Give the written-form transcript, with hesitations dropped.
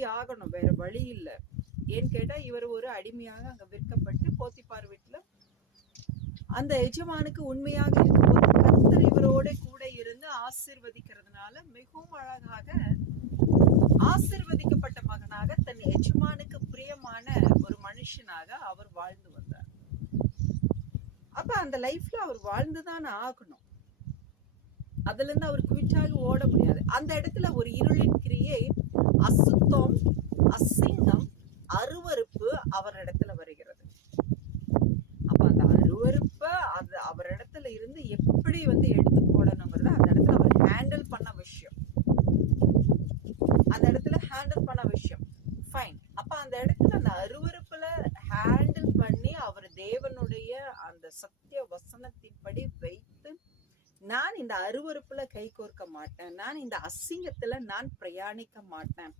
போய் ஆகணும், வேற வழி இல்லை. ஏன்னு கேட்டா இவர் ஒரு அடிமையாக அங்க விற்கப்பட்டு போத்திபார் வீட்டுல அந்த எஜமானுக்கு உண்மையாக இருக்கும்போது கர்த்தர் இவரோட கூட இருந்து ஆசீர்வதிக்கிறதுனால மிகவும் அழகாக ஆசீர்வதிக்கப்பட்ட மகனாக தன் எஜமானுக்கு பிரியமான ஒரு மனுஷனாக அவர் வாழ்ந்து வந்தார். அப்ப அந்த லைஃப்ல அவர் வாழ்ந்துதான் ஆகணும். அதுல இருந்து அவர் குவிட்டாக ஓட முடியாது. அந்த இடத்துல ஒரு இருளின் கிரியை, அசுத்தம், அசிங்கம், அருவருப்பு அவரிடத்துல வருகிறது. அப்ப அந்த அருவருப்ப அது அவரிடத்துல இருந்து எப்படி எடுத்து போடணுங்கிறத அந்த இடத்துல அவர் ஹேண்டில் பண்ண விஷயம். ஃபைன். அப்ப அந்த இடத்துல அந்த அருவருப்புல ஹேண்டில் பண்ணி அவர் தேவனுடைய அந்த சத்திய வசனத்தின்படி வைத்து, நான் இந்த அருவருப்புல கை கோர்க்க மாட்டேன், நான் இந்த அசிங்கத்துல நான் பிரயாணிக்க மாட்டேன்,